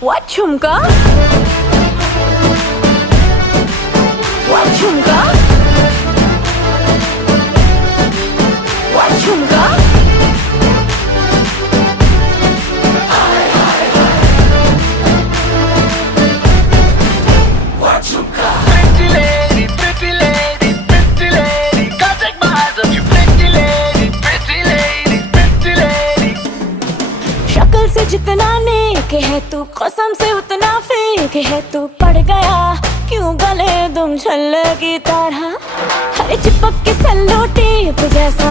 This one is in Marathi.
What झुमका? What झुमका? What झुमका? Pretty lady, pretty lady, pretty lady, can't take my eyes off you. Pretty lady, pretty lady, pretty lady. शक्ल से जितना नेक है तू, कसम से उतना फेक है तू। पड़ गया क्यों गले तुम छल्ले की तरह, हरे चिपक के सल्लो टेप जैसा।